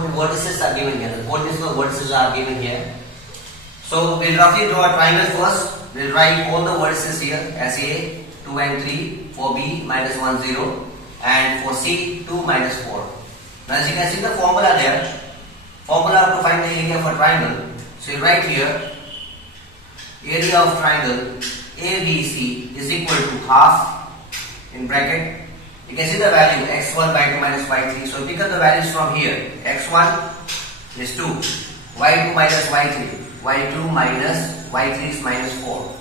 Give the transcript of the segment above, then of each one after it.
vertices are given here. The coordinates of the vertices are given here. So we'll roughly draw a triangle first. We'll write all the vertices here as A, 2 and 3, for B, minus 1, 0, and for C, 2, minus 4. Now as you can see the formula there, formula to find the area of a triangle. So you write here, area of triangle ABC is equal to half, in bracket, you can see the value x1 by 2 minus y3. So pick up the values from here. x1 is 2, y2 minus y3, y2 minus y3 is minus 4,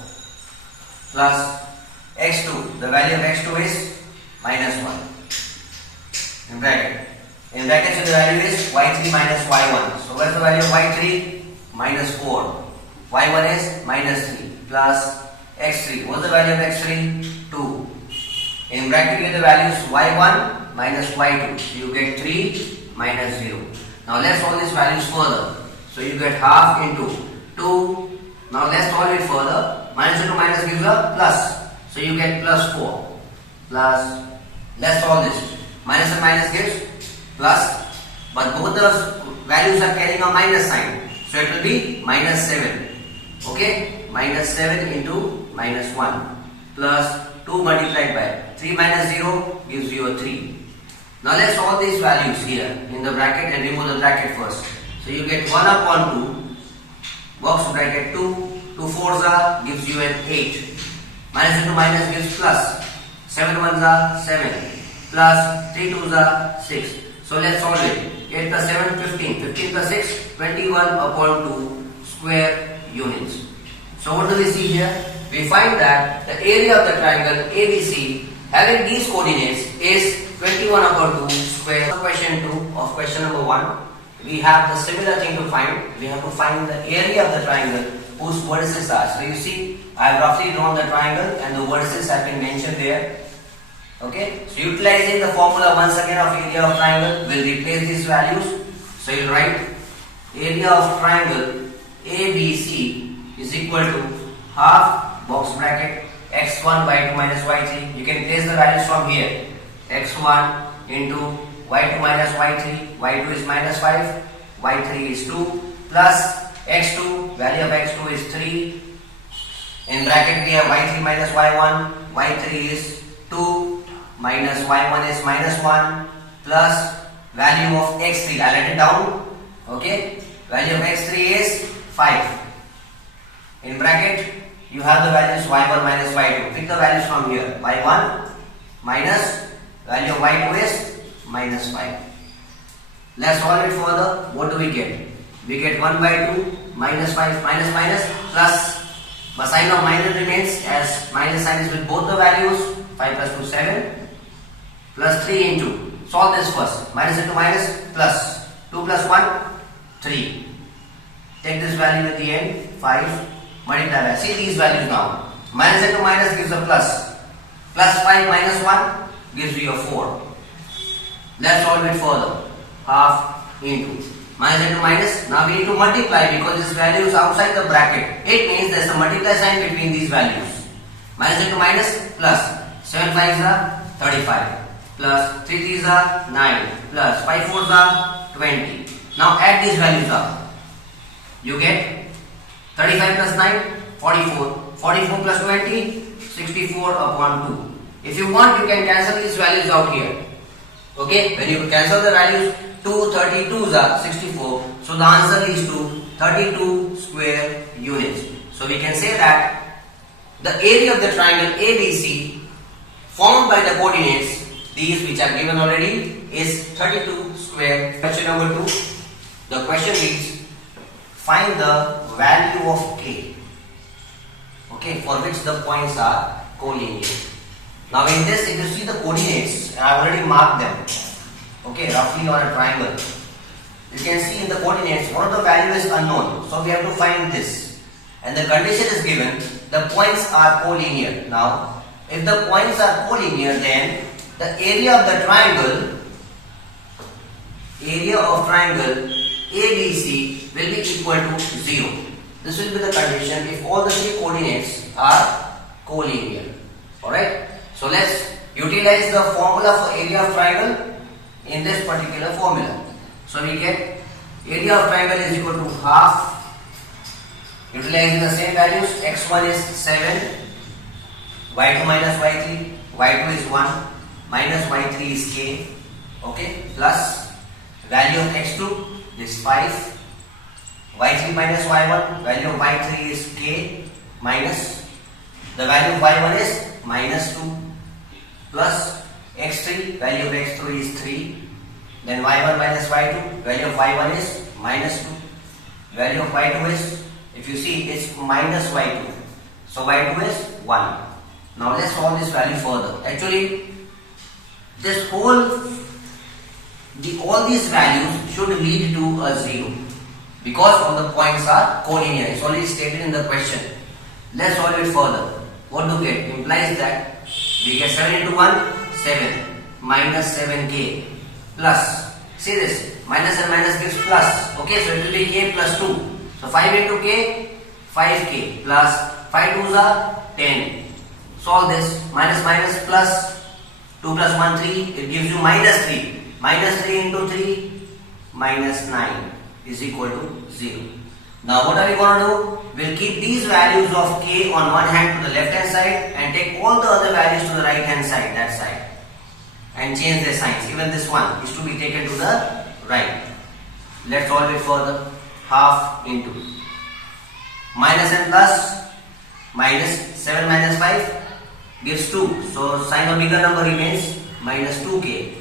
plus x2, the value of x2 is minus 1, in bracket. In bracket, so the value is y3 minus y1. So what is the value of y3? Minus 4. y1 is minus 3, plus x3. What is the value of x3? 2. In bracket, you get the values y1 minus y2. So you get 3 minus 0. Now let's solve these values further. So you get half into 2. Now let's solve it further. Minus into minus gives a plus. So you get plus 4. Plus, let's solve this. Minus and minus gives plus. But both the values are carrying a minus sign. So it will be minus 7. Okay? Minus 7 into minus 1. Plus 2 multiplied by 3 minus 0 gives you a 3. Now let's solve these values here in the bracket and remove the bracket first. So you get 1 upon 2, box bracket 2, 2 fours are gives you an 8. Minus into minus gives plus. 7 ones are 7. Plus 3 twos are 6. So let's solve it. 8 plus 7, 15. 15 plus 6, 21 upon 2 square units. So what do we see here? We find that the area of the triangle ABC having these coordinates is 21 upon 2 square. Question 2 of question number 1. We have the similar thing to find. We have to find the area of the triangle whose vertices are. So you see, I have roughly drawn the triangle and the vertices have been mentioned there. Okay, so utilizing the formula once again of area of triangle, we'll replace these values. So you'll write area of triangle ABC is equal to half, box bracket, x1 by 2 minus y3. You can place the values from here. x1 into y2 minus y3, y2 is minus 5, y3 is 2, plus x2, value of x2 is 3. In bracket we have y3 minus y1, y3 is 2, minus y1 is minus 1, plus value of x3, I'll write it down. Okay, value of x3 is 5. In bracket you have the values y1 minus y2. Pick the values from here. y1 minus value of y2 is minus 5. Let's solve it further. What do we get? We get 1 by 2 minus 5 minus minus plus, the sign of minus remains as minus sign is with both the values. 5 plus 2 7 plus 3 into, solve this first, minus into minus plus 2 plus 1 3. Take this value at the end, 5, multiply by, see these values now, minus into minus gives a plus, plus 5 minus 1 gives you a 4. Let's solve it further, half into, minus into minus, now we need to multiply because this value is outside the bracket. It means there is a multiply sign between these values. Minus into minus plus, 7 5s are 35, plus 3 3s are 9, plus 5 4s are 20. Now add these values up. You get 35 plus 9, 44. 44 plus 20, 64 upon 2. If you want, you can cancel these values out here. Okay, when you cancel the values, 2 32s are 64. So the answer is to 32 square units. So we can say that the area of the triangle ABC formed by the coordinates, these which are given already, is 32 square. Question number 2. The question reads, find the value of K, okay, for which the points are collinear. Now in this, if you see the coordinates, I have already marked them, okay, roughly on a triangle. You can see in the coordinates, one of the value is unknown, so we have to find this. And the condition is given, the points are collinear. Now, if the points are collinear, then the area of the triangle, ABC will be equal to 0. This will be the condition if all the 3 coordinates are collinear. Alright, so let's utilize the formula for area of triangle in this particular formula. So we get area of triangle is equal to half. Utilizing the same values, x1 is 7, y2 minus y3, y2 is 1, minus y3 is k, okay, plus value of x2 is 5, y3 minus y1, value of y3 is k, minus the value of y1 is minus 2, plus x3, value of x3 is 3, then y1 minus y2, value of y1 is minus 2, value of y2 is, if you see, it's minus y2, so y2 is 1. Now let's solve this value further. Actually, this whole, all these values should lead to a 0 because all the points are collinear. It's already stated in the question. Let's solve it further. What do we get? Implies that we get 7 into 1, 7, minus 7k, plus, see this, minus and minus gives plus, okay, so it will be k plus 2. So 5 into k, 5k, plus 5 2s are 10. Solve this, minus minus plus, 2 plus 1 3, it gives you minus 3. Minus 3 into 3, minus 9 is equal to 0. Now what are we going to do? We'll keep these values of k on one hand to the left hand side and take all the other values to the right hand side, that side, and change their signs. Even this one is to be taken to the right. Let's solve it further. Half into minus and plus, minus 7 minus 5 gives 2. So sign of bigger number remains, minus 2k,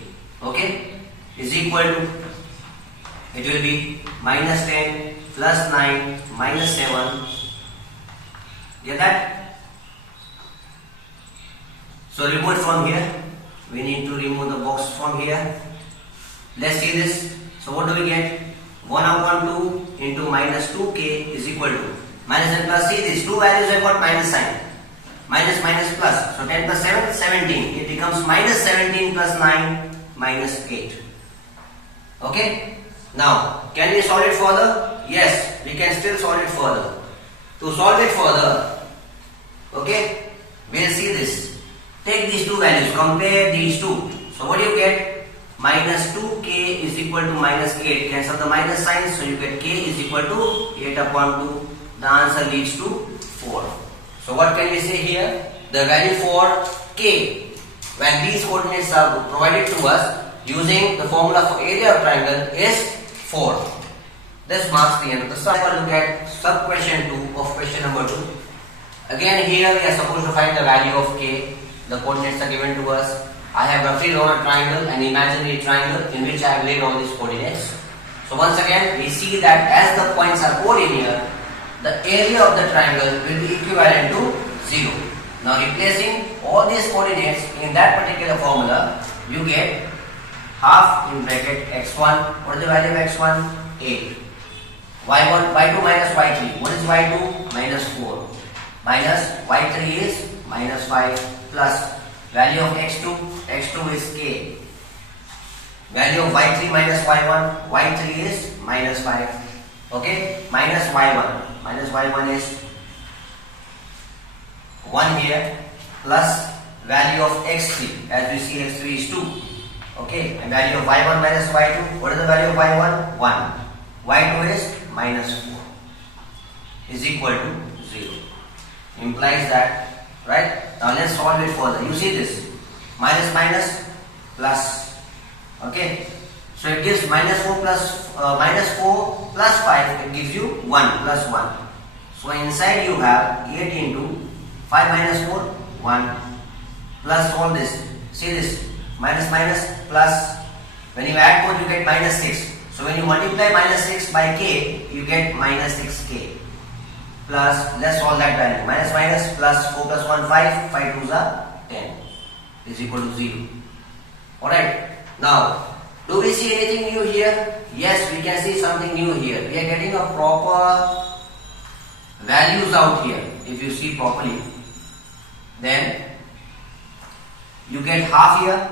okay, is equal to, it will be minus 10 plus 9 minus 7. Get that? So remove it from here. We need to remove the box from here. Let's see this. So what do we get? 1 upon 2 into minus 2k is equal to, minus and plus, see these two values have got minus sign. Minus minus plus. So 10 plus 7, 17. It becomes minus 17 plus 9 minus 8. Okay? Now, can we solve it further? Yes, we can still solve it further. To solve it further, okay, we'll see this. Take these two values, compare these two. So what do you get? Minus 2k is equal to minus 8. Cancel the minus signs, so you get k is equal to 8 upon 2. The answer leads to 4. So what can we say here? The value for k, when these coordinates are provided to us using the formula for area of triangle, is 4. This marks the end of the sub. Look at sub question 2 of question number 2. Again here we are supposed to find the value of k. The coordinates are given to us. I have roughly drawn a triangle, an imaginary triangle in which I have laid all these coordinates. So once again we see that as the points are collinear, the area of the triangle will be equivalent to 0. Now replacing all these coordinates in that particular formula, you get half in bracket x1. What is the value of x1? 8. y1, y2 minus y3. What is y2? Minus 4. Minus y3 is minus 5 plus value of x2. x2 is k. Value of y3 minus y1. y3 is minus 5. Okay, minus y1. Minus y1 is 1 here, plus value of x3. As we see, x3 is 2. Okay, and value of y1 minus y2. What is the value of y1? 1. y2 is minus 4. Is equal to 0. Implies that, right? Now let's solve it further. You see this, minus minus plus. Okay, so it gives minus 4 plus minus 4 plus 5. It gives you 1 plus 1. So inside you have 8 into 5 minus 4, 1 plus all this. See this, minus minus plus. When you add both, you get minus 6. So when you multiply minus 6 by k, you get minus 6k. Plus, let's solve that value. Minus minus plus 4 plus 1, 5. 5 2s are 10. Is equal to 0. Alright. Now, do we see anything new here? Yes, we can see something new here. We are getting a proper values out here. If you see properly, then you get half here.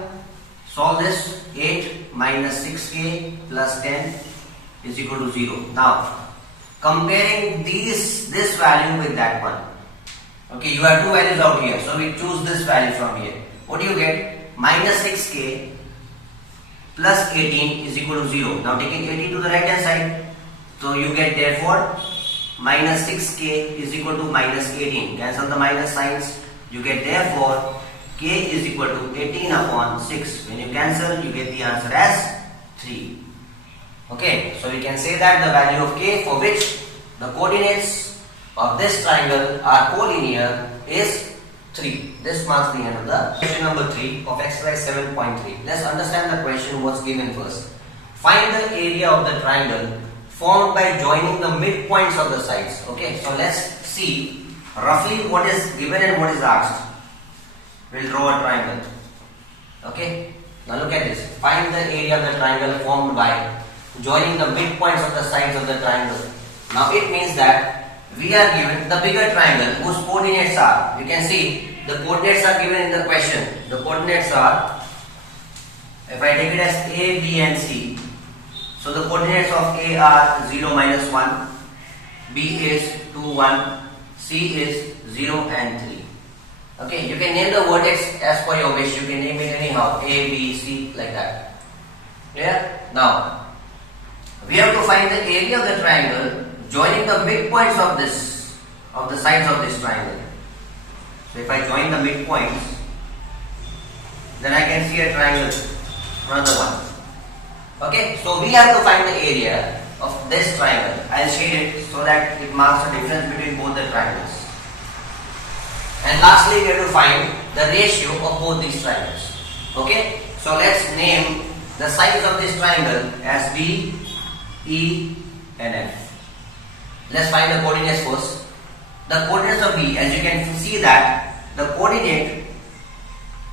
Solve this. 8 minus 6k plus 10 is equal to 0. Now, comparing this value with that one. Okay, you have two values out here. So we choose this value from here. What do you get? Minus 6k plus 18 is equal to 0. Now taking 18 to the right hand side, so you get therefore minus 6k is equal to minus 18. Cancel the minus signs. You get therefore k is equal to 18 upon 6. When you cancel, you get the answer as 3. Okay, so we can say that the value of k for which the coordinates of this triangle are collinear is 3. This marks the end of the question number 3 of exercise 7.3. Let's understand the question what's given first. Find the area of the triangle formed by joining the midpoints of the sides. Okay, so let's see roughly what is given and what is asked. We'll draw a triangle. Okay, now look at this. Find the area of the triangle formed by joining the midpoints of the sides of the triangle. Now it means that we are given the bigger triangle whose coordinates are, you can see the coordinates are given in the question. The coordinates are, if I take it as A, B and C, so the coordinates of A are 0, minus 1, B is 2, 1, C is 0 and 3. Okay, you can name the vertex as per your wish. You can name it anyhow, A, B, C, like that. Yeah? Now, we have to find the area of the triangle joining the midpoints of the sides of this triangle. So if I join the midpoints, then I can see a triangle, another one. Okay, so we have to find the area of this triangle. I'll shade it so that it marks the difference between both the triangles. And lastly, we have to find the ratio of both these triangles. Okay, so let's name the sides of this triangle as B, E and F. Let's find the coordinates first. The coordinates of B, as you can see that the coordinate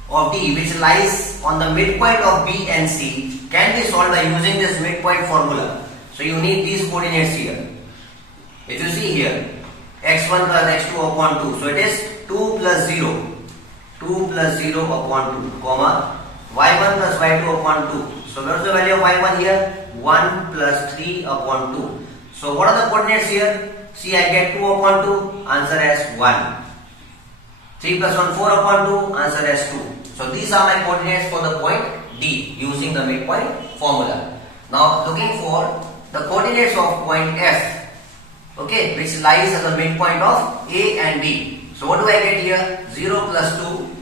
of D which lies on the midpoint of B and C can be solved by using this midpoint formula. So you need these coordinates here. If you see here, x1 plus x2 upon 2, so it is 2 plus 0, 2 plus 0 upon 2, comma, y1 plus y2 upon 2. So what is the value of y1 here? 1 plus 3 upon 2. So what are the coordinates here? See, I get 2 upon 2, answer as 1. 3 plus 1, 4 upon 2, answer as 2. So these are my coordinates for the point D using the midpoint formula. Now looking for the coordinates of point F, okay, which lies at the midpoint of A and B. So what do I get here? 0 plus 2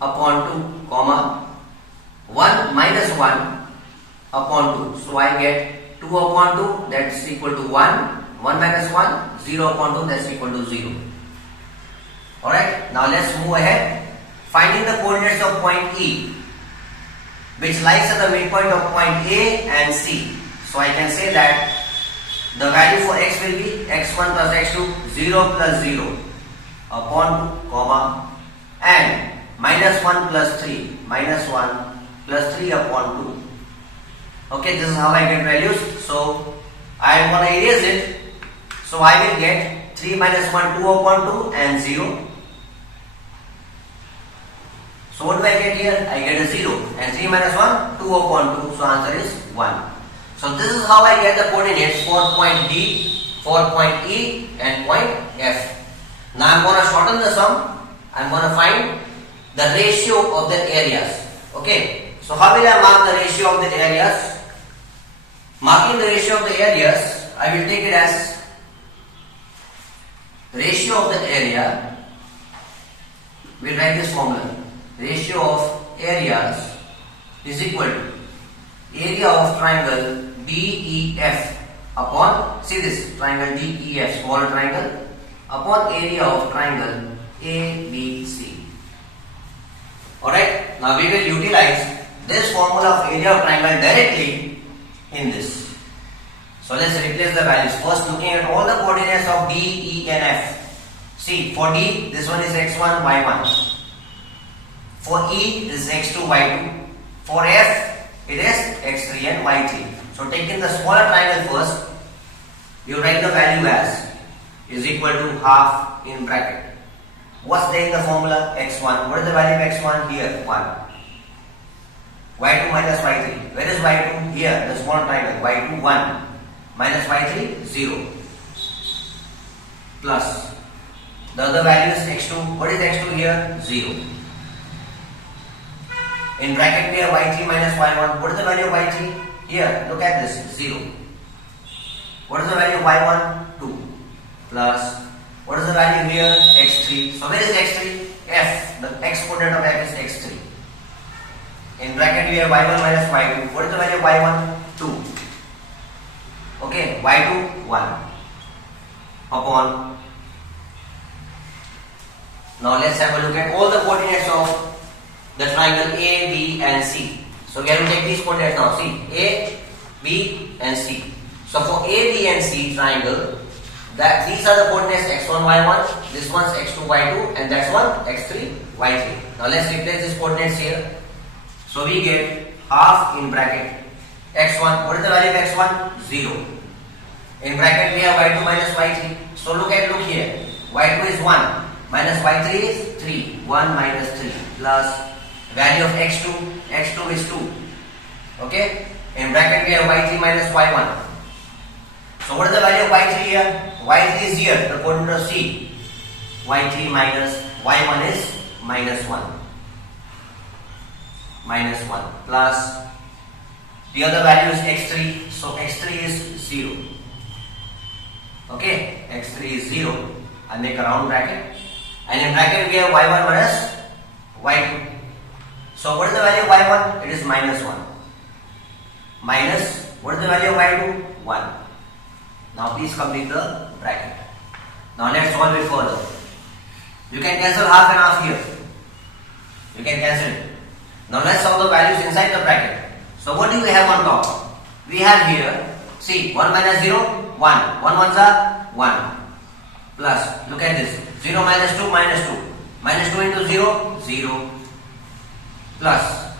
upon 2, comma, 1 minus 1 upon 2. So I get 2 upon 2, that's equal to 1. 1 minus 1, 0 upon 2, that's equal to 0. Alright, now let's move ahead. Finding the coordinates of point E, which lies at the midpoint of point A and C. So I can say that the value for x will be x1 plus x2, 0 plus 0 upon 2, comma, and minus 1 plus 3, minus 1 plus 3 upon 2. Okay, this is how I get values. So I am going to erase it. So I will get 3 minus 1, 2 upon 2 and 0. So what do I get here? I get a 0. And 3 minus 1, 2 upon 2. So answer is 1. So this is how I get the coordinates for point D, for point E and point F. Now I am going to shorten the sum. I am going to find the ratio of the areas. Okay. So how will I mark the ratio of the areas? Marking the ratio of the areas, I will take it as ratio of the area. We will write this formula. Ratio of areas is equal to area of triangle DEF upon, see this triangle DEF, small triangle, upon area of triangle ABC. Alright, now we will utilize this formula of area of triangle directly in this. So let's replace the values. First, looking at all the coordinates of D, E and F. See, for D, this one is x1, y1. For E, this is x2, y2. For F, it is x3 and y3. So taking the smaller triangle first, you write the value as is equal to half in bracket. What's there in the formula? x1. What is the value of x1? Here, 1. y2 minus y3. Where is y2? Here, the small triangle. y2, 1. Minus y3, 0. Plus. The other value is x2. What is x2 here? 0. In bracket we have y3 minus y1. What is the value of y3? Here, look at this, 0. What is the value of y1? 2. Plus, what is the value here? x3. So where is x3? F. The exponent of f is x3. In bracket we have y1 minus y2. What is the value of y1? 2. Okay, y2, 1. Upon. Now let's have a look at all the coordinates of the triangle A, B and C. So we have to take these coordinates now. See, A, B and C. So for A, B and C triangle, that these are the coordinates x1, y1, this one's x2, y2 and that's one x3, y3. Now let's replace these coordinates here. So we get half in bracket x1. What is the value of x1? 0. In bracket we have y2 minus y3. So look here. y2 is 1 minus y3 is 3. 1 minus 3 plus value of x2. x2 is 2. Okay. In bracket we have y3 minus y1. So what is the value of y3 here? y3 is here, the coordinate of C. y3 minus y1 is minus 1. Minus 1 plus the other value is x3. So x3 is 0. Okay, x3 is 0. I make a round bracket. And in bracket we have y1 minus y2. So what is the value of y1? It is minus 1. Minus, what is the value of y2? 1. Now please complete the bracket. Now let's solve it further. You can cancel half and half here. You can cancel it. Now let's solve the values inside the bracket. So what do we have on top? We have here, see, 1 minus 0, 1. 1 ones are 1. Plus, look at this. 0 minus 2, minus 2. Minus 2 into 0, 0. Plus,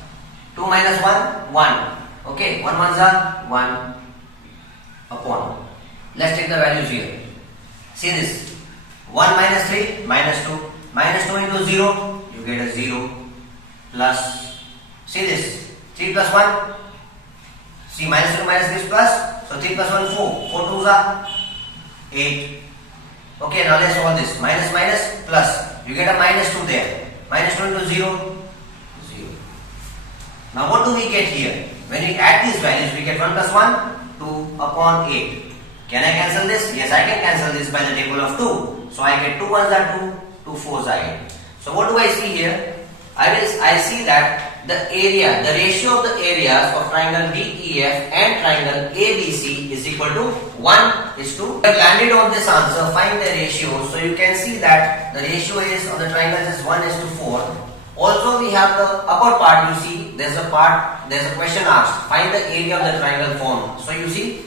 2 minus 1, 1. Okay, 1 ones are 1 upon. Let's take the values here. See this. 1 minus 3, minus 2. Minus 2 into 0, you get a 0. Plus, see this. 3 plus 1. See, minus 2 minus this plus. So 3 plus 1, 4. 4 twos are 8. Okay, now let's solve this. Minus minus plus. You get a minus 2 there. Minus 2 into 0, 0. Now what do we get here? When we add these values, we get 1 plus 1, 2 upon 8. Can I cancel this? Yes, I can cancel this by the table of 2. So I get 2 ones are 2, 2 fours are 8. So what do I see here? I see that the area, the ratio of the areas of triangle DEF and triangle ABC is equal to 1 is to. We have landed on this answer, find the ratio. So you can see that the ratio is of the triangles is 1 is to 4. Also we have the upper part, you see there's a question asked, find the area of the triangle formed. So you see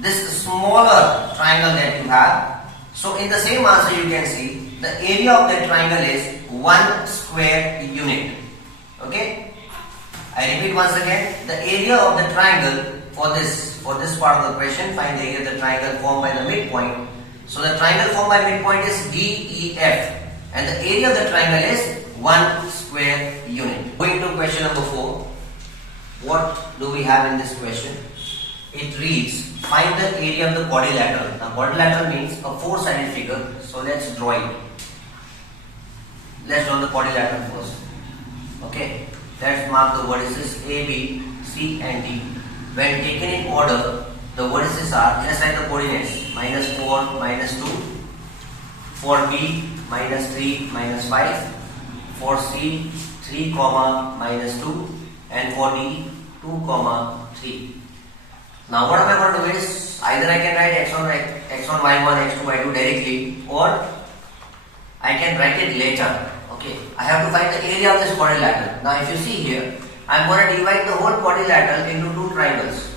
this smaller triangle that you have. So in the same answer you can see the area of the triangle is 1 square unit. Okay, I repeat once again, the area of the triangle for this part of the question, find the area of the triangle formed by the midpoint. So the triangle formed by midpoint is DEF and the area of the triangle is 1 square unit. Going to question number 4. What do we have in this question? It reads, find the area of the quadrilateral. Now quadrilateral means a four-sided figure. So let's draw it. Let's draw the quadrilateral first. Okay, let's mark the vertices A, B, C and D. When taken in order, the vertices are, let's write the coordinates, minus 4, minus 2. For B, minus 3, minus 5. For C, 3, minus 2. And for D, 2, 3. Now what am I going to do is, either I can write x1, y1, x2, y2 directly, or I can write it later. Okay, I have to find the area of this quadrilateral. Now if you see here, I am going to divide the whole quadrilateral into two triangles.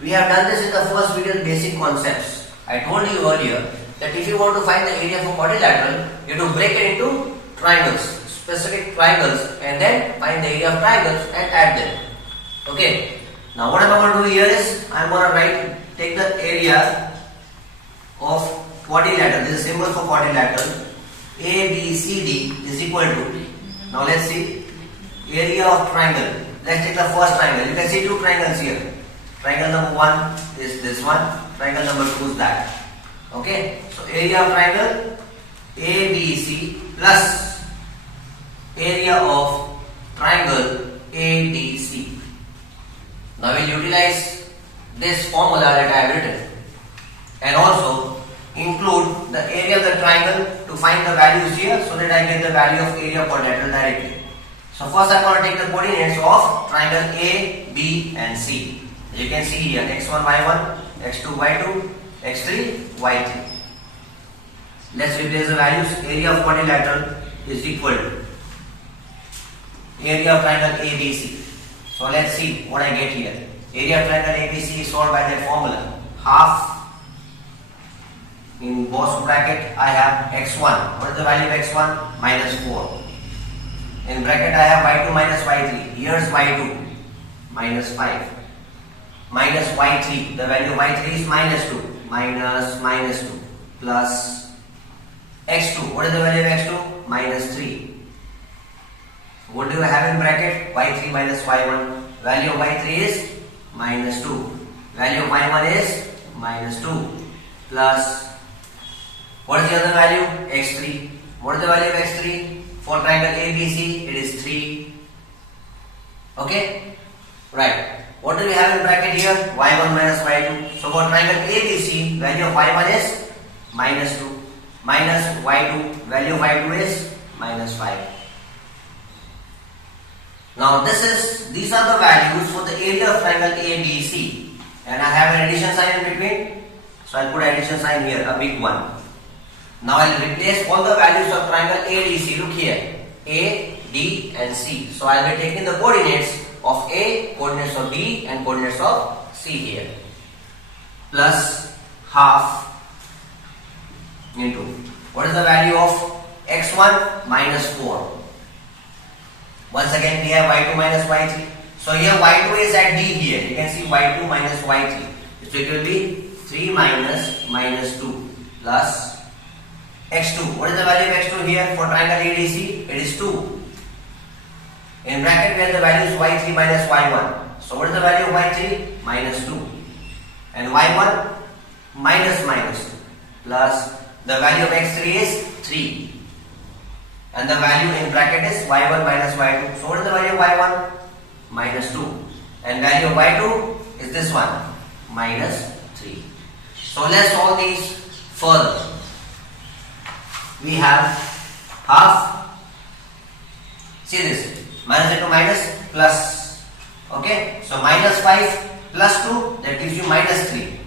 We have done this in the first video, basic concepts. I told you earlier that if you want to find the area for quadrilateral, you have to break it into triangles, specific triangles, and then find the area of triangles and add them. Okay. Now what I am going to do here is, I am going to take the area of quadrilateral. This is a symbol for quadrilateral. ABCD is equal to, now let's see, area of triangle. Let's take the first triangle. You can see two triangles here. Triangle number 1 is this one, triangle number 2 is that. Okay, so area of triangle ABC plus area of triangle ABC. Now we'll utilize this formula that I have written and also include the area of the triangle to find the values here so that I get the value of area quadrilateral directly. So first I'm going to take the coordinates of triangle A, B and C. You can see here x1, y1, x2, y2, x3, y3. Let's replace the values. Area of quadrilateral is equal to area of triangle ABC. So let's see what I get here. Area of triangle ABC is solved by that formula. Half, in box bracket I have x1. What is the value of x1? Minus 4. In bracket I have y2 minus y3. Here's y2. Minus 5. Minus y3. The value of y3 is minus 2. Minus 2. Plus x2. What is the value of x2? Minus 3. What do you have in bracket? y3 minus y1. Value of y3 is minus 2. Value of y1 is minus 2. Plus, what is the other value? x3. What is the value of x3? For triangle ABC, it is 3. Okay? Right. What do we have in bracket here? y1 minus y2. So for triangle ABC, value of y1 is minus 2. Minus y2, value of y2 is minus 5. Now these are the values for the area of triangle ABC, and I have an addition sign in between, so I'll put an addition sign here, a big one. Now I'll replace all the values of triangle ADC. Look here, A, D and C. So I'll be taking the coordinates of A, coordinates of B and coordinates of C here. Plus half into, what is the value of x1? Minus 4. Once again we have y2 minus y3. So here y2 is at D here. You can see y2 minus y3. So it will be 3 minus 2 plus x2. What is the value of x2 here for triangle ADC? It is 2. In bracket we have the values y3 minus y1. So what is the value of y3? Minus 2. And y1 minus 2 plus the value of x3 is 3. And the value in bracket is y1 minus y2. So what is the value of y1? Minus 2. And value of y2 is this one, minus 3. So let's solve these further. We have half, see this, minus into minus plus. Okay, so minus 5 plus 2, that gives you minus 3.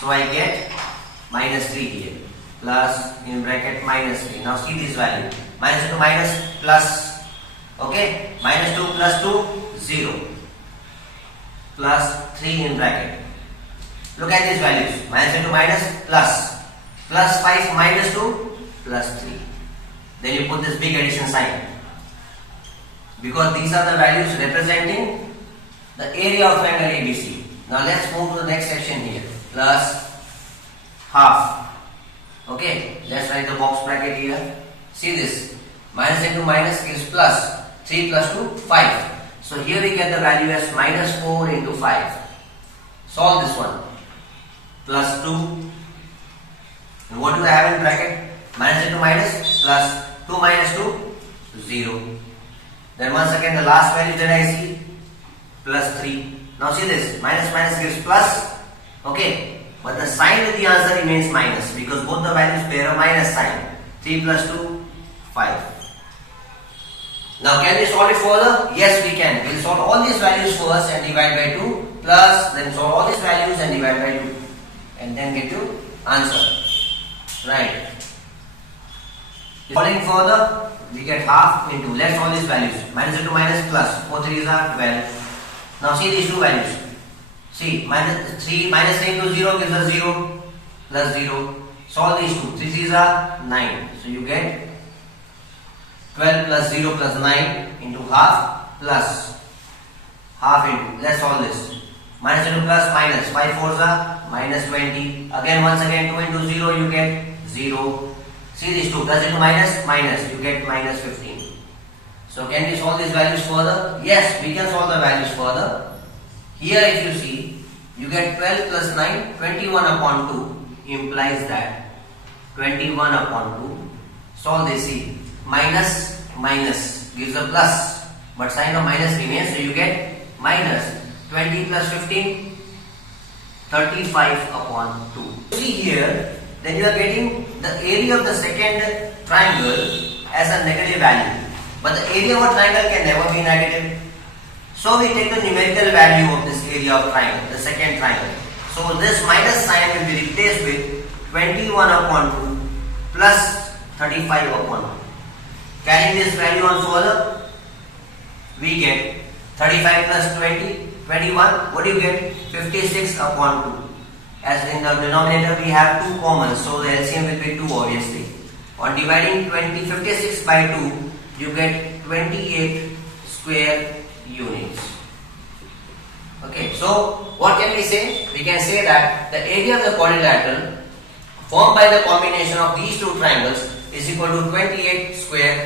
So I get minus 3 here. Plus in bracket minus 3. Now see this value. Minus into minus plus. Okay. Minus 2 plus 2, 0. Plus 3 in bracket. Look at these values. Minus into minus plus. Plus 5 minus 2 plus 3. Then you put this big addition sign. Because these are the values representing the area of triangle ABC. Now let's move to the next section here. Plus half. Okay, let's write the box bracket here. See this, minus into minus gives plus. 3 plus 2, 5. So here we get the value as minus 4 into 5. Solve this one. Plus 2. And what do I have in bracket? Minus into minus plus 2 minus 2, 0. Then once again the last value that I see, plus 3. Now see this, minus minus gives plus. Okay. But the sign with the answer remains minus because both the values bear a minus sign. 3 plus 2, 5. Now can we solve it further? Yes, we can. We will solve all these values first and divide by 2 plus then solve all these values and divide by 2 and then get to answer. Right. Solving further, we get half into, let's solve these values. Minus into minus plus, 4 3s are 12. Now see these two values. See, minus 3 into 0 gives us 0 plus 0. Solve these two. 3 3s are 9. So you get 12 plus 0 plus 9 into half plus half into. Let's solve this. Minus into plus minus. 5 4s are minus 20. Again, once again 2 into 0 you get 0. See these two. Plus into minus, minus. You get minus 15. So can we solve these values further? Yes, we can solve the values further. Here if you see, you get 12 plus 9, 21 upon 2 implies that 21 upon 2. Solve this, see, minus minus gives a plus. but sign of minus remains, so you get minus 20 plus 15, 35 upon 2. See here, then you are getting the area of the second triangle as a negative value, but the area of a triangle can never be negative. So we take the numerical value of this area of triangle, the second triangle. So this minus sign will be replaced with 21 upon 2 plus 35 upon 2. Carrying this value on further, we get 35 plus 20, 21. What do you get? 56 upon 2. As in the denominator we have 2 common, so the LCM will be 2 obviously. On dividing 56 by 2, you get 28 square units. Okay, so what can we say? We can say that the area of the quadrilateral formed by the combination of these two triangles is equal to 28 square